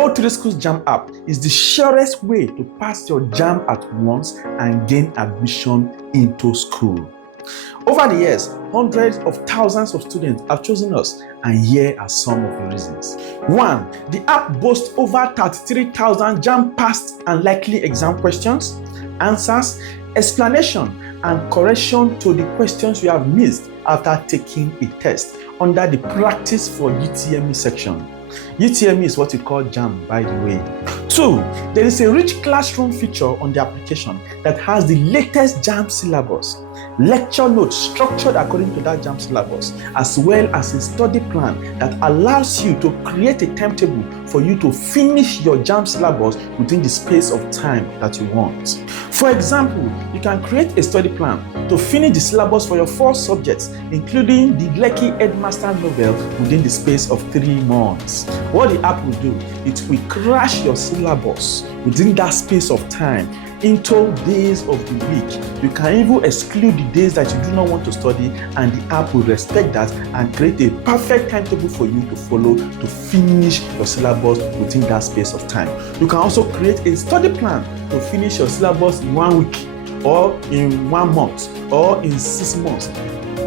O3 Schools JAMB app is the surest way to pass your JAMB at once and gain admission into school. Over the years, hundreds of thousands of students have chosen us, and here are some of the reasons. 1. The app boasts over 33,000 JAMB past and likely exam questions, answers, explanation, and correction to the questions you have missed after taking a test under the Practice for UTME section. UTME is what we call JAMB, by the way. 2. There is a rich classroom feature on the application that has the latest JAMB syllabus, lecture notes structured according to that JAMB syllabus, as well as a study plan that allows you to create a timetable for you to finish your JAMB syllabus within the space of time that you want. For example, you can create a study plan to finish the syllabus for your 4 subjects, including the Lekki Headmaster novel, within the space of 3 months. What the app will do, it will crash your syllabus within that space of time into days of the week. You can even exclude the days that you do not want to study, and the app will respect that and create a perfect timetable for you to follow to finish your syllabus within that space of time. You can also create a study plan to finish your syllabus in 1 week, or in 1 month, or in 6 months.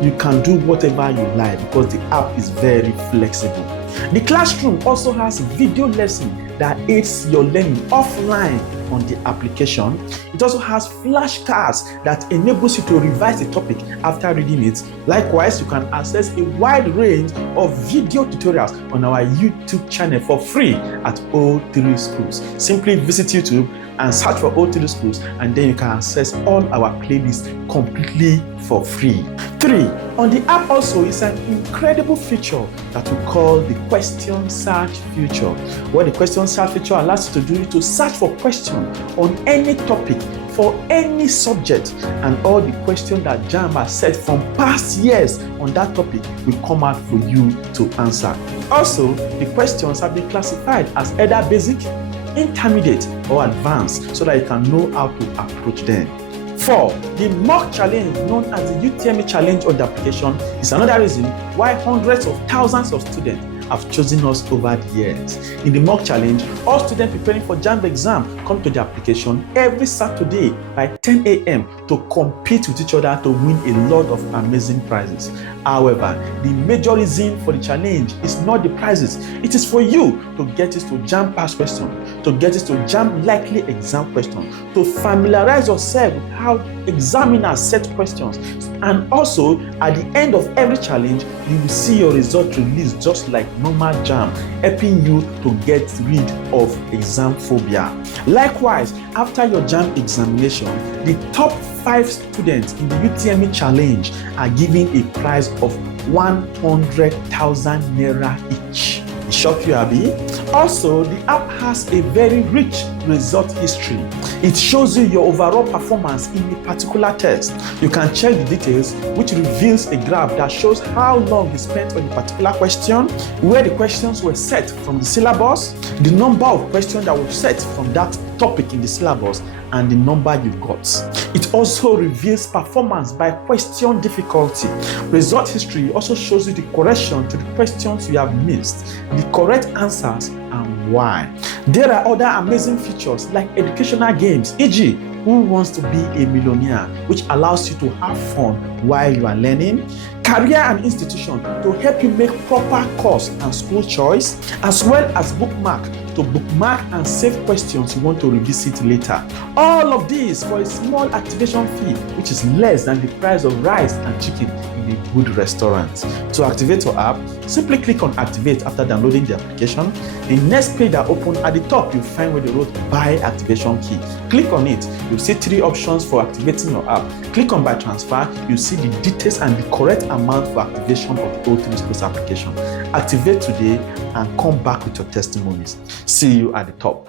You can do whatever you like because the app is very flexible. The classroom also has video lesson that aids your learning offline on the application. It also has flashcards that enables you to revise the topic after reading it. Likewise, you can access a wide range of video tutorials on our YouTube channel for free at O3 Schools. Simply visit YouTube and search for O3 Schools, and then you can access all our playlists completely for free. 3. On the app also is an incredible feature that we call the question search feature. What the question search feature allows you to do is to search for questions on any topic for any subject, and all the questions that JAMB has set from past years on that topic will come out for you to answer. Also, the questions have been classified as either basic, intermediate, or advanced, so that you can know how to approach them. 4. The mock challenge, known as the UTME challenge on the application, is another reason why hundreds of thousands of students have chosen us over the years. In the mock challenge, all students preparing for JAMB exam come to the application every Saturday by 10 a.m. to compete with each other to win a lot of amazing prizes. However, the major reason for the challenge is not the prizes. It is for you to get used to JAMB past question, to get used to JAMB likely exam question, to familiarize yourself with how examiners set questions, and also at the end of every challenge, you will see your result released just like normal JAMB, helping you to get rid of exam phobia. Likewise, after your JAMB examination, the top 5 students in the UTME challenge are given a prize of 100,000 naira each. It shock you, Abi? Also, the app has a very rich result history. It shows you your overall performance in a particular test. You can check the details, which reveals a graph that shows how long you spent on a particular question, where the questions were set from the syllabus, the number of questions that were set from that topic in the syllabus, and the number you got. It also reveals performance by question difficulty. Result history also shows you the correction to the questions you have missed, the correct answers, and why. There are other amazing features like educational games, e.g., Who Wants to Be a Millionaire, which allows you to have fun while you are learning, career and institution to help you make proper course and school choice, as well as bookmark to bookmark and save questions you want to revisit later. All of these for a small activation fee, which is less than the price of rice and chicken in a good restaurant. To activate your app, simply click on activate after downloading the application. The next page that opens at the top, you'll find where they wrote buy activation key. Click on it. You'll see 3 options for activating your app. Click on buy transfer. You'll see the details and the correct amount for activation of the O3 Schools application. Activate today and come back with your testimonies. See you at the top.